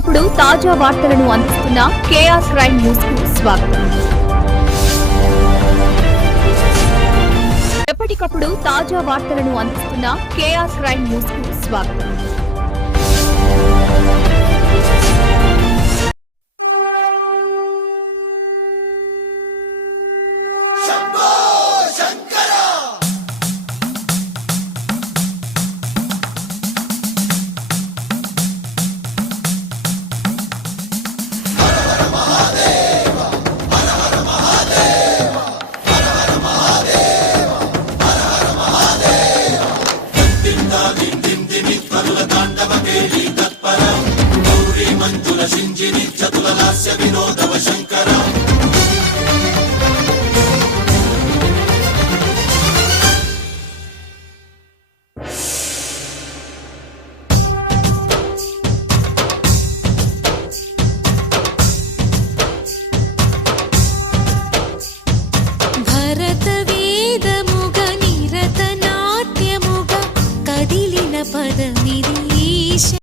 ఎప్పటికప్పుడు తాజా వార్తలను అందిస్తున్న కేఆర్ క్రైమ్ న్యూస్ కు స్వాగతం. ఎప్పటికప్పుడు తాజా వార్తలను అందిస్తున్న కేఆర్ క్రైమ్ న్యూస్ కు స్వాగతం. మంజుల సింజిని చతుల లాస్య వినోదవ శంకర భరత వేదముగ నిరత నాట్యముగ కదిలిన పద